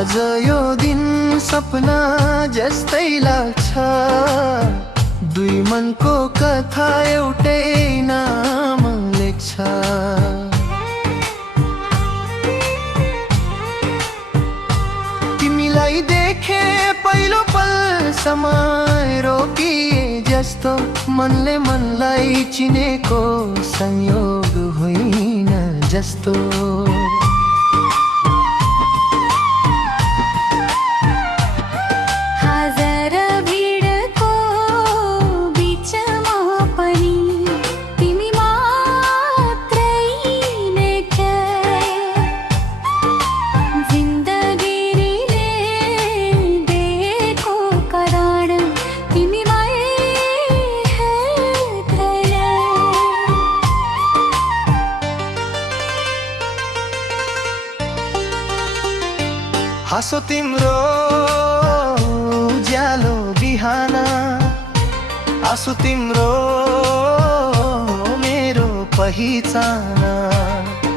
आज यो दिन सपना जस्तै लाग्छ, दुई मनको कथा एउटै नाम लेख्छ। तिमीलाई देखे पहिलो पल समय रोकिए जस्तो, मनले मनलाई चिनेको संयोग होइन जस्तो। हाँसो तिम्रो उज्यालो बिहान, आँसु तिम्रो मेरो पहिचान।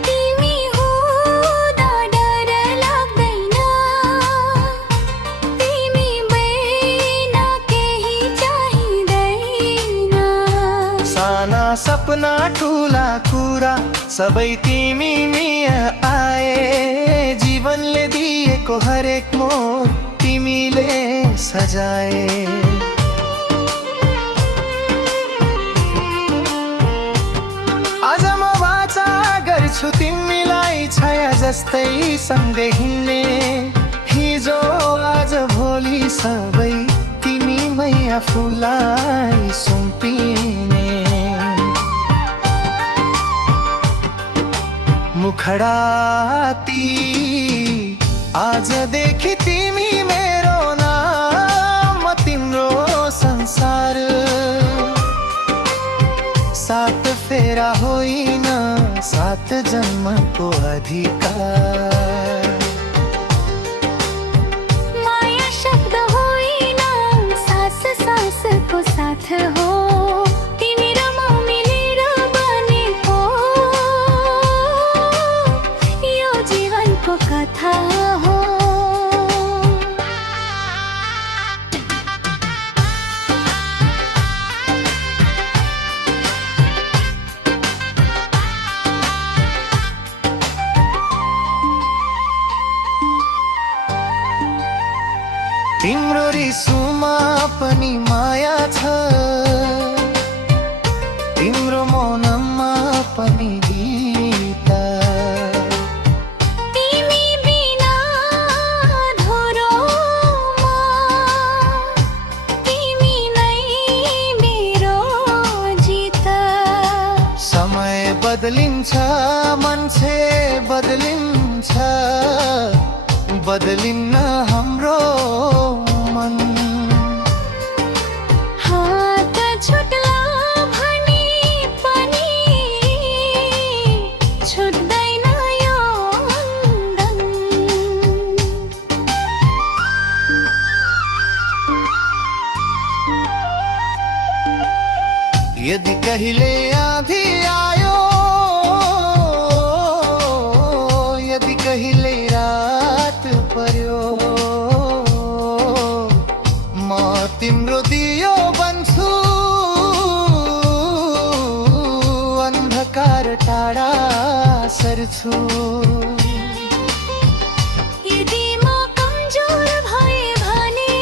तिमी हुँदा डर लाग्दैन, तिमी बिना केही चाहिँदैन। साना सपना ठुला कुरा सबै तिमी आए, जीवनले दिएको हरेक मोड तिमीले सजाए। आज म वाचा गर्छु तिमीलाई छाया जस्तै सँगै हिँड्ने, हिजो आज भोलि सबै तिमीमै आफूलाई सुम्पिने। मुखडा ती आजदेखि तिमी मेरो नाम, तिम्रो संसार। सात फेरा होइन, सात जन्मको अधिकार। माया शब्द होइन, सास सासको साथ हो। तिमी र म मिलेर बनेको यो जीवनको कथा हो। तिम्रो रिसुमा पनि माया छ, तिम्रो मौनमा पनि गीत। तिमी बिना धुरोमा, तिमी नै मेरो जित। समय बदलिन्छ, मान्छे बदलिन्छ, बदलिन्न हाम्रो मन। हात छुट्ला भने पनि छुट्दैन यो बन्धन। यदि कहिले आँधी आयो, यदि कहिले रात पर्यो, म तिम्रो दियो बन्छु, अन्धकार टाढा सर्छु। यदि म कमजोर भए भने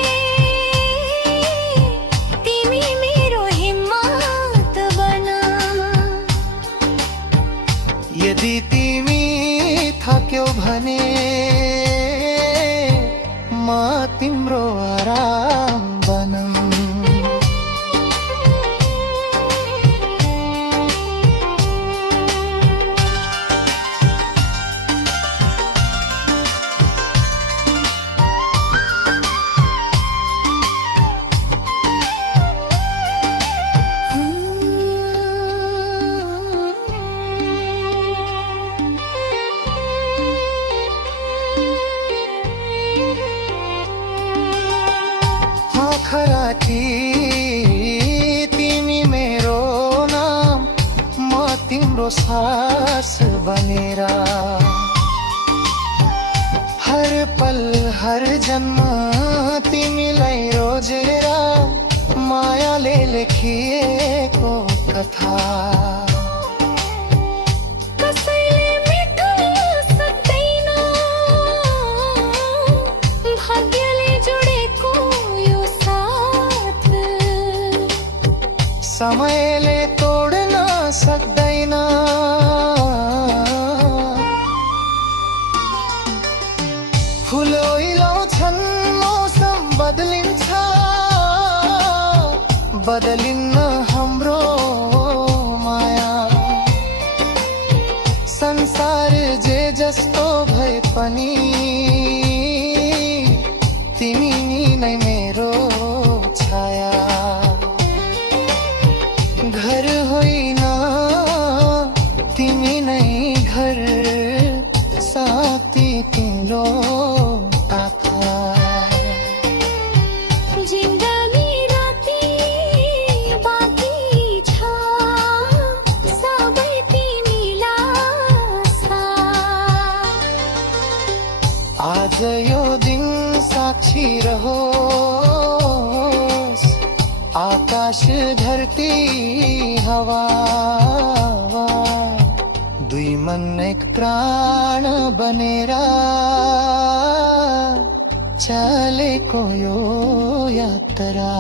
तिमी मेरो हिम्मत बना। यदि तिमी थक्यौ भने म तिम्रो आराम बनम। खराठी तिमी मेरो नाम, म तिम्रो सास बनेर हर पल हर जन्म तिमीलाई रोजेर मायाले लेखिएको कथा कसैले मेटाउन सक्दैन भाग्यले जोडेको यो साथ समयले तोड्न सक्दैन फुल ओइलाउँछन् मौसम बदलिन्छ बदलिन्न हाम्रो माया संसार जे जस्तो भए पनि तिमी नै मेरो छाया घर होइन तिमी नै घर साथी तिम्रो आत्मा जिन्दगी राति बाँकी छ सबै तिमीलाई साथ आज यो दिन साक्षी रहोस् आकाश धरती हवा दुई मन एक प्राण बनेर चलेको यो यात्रा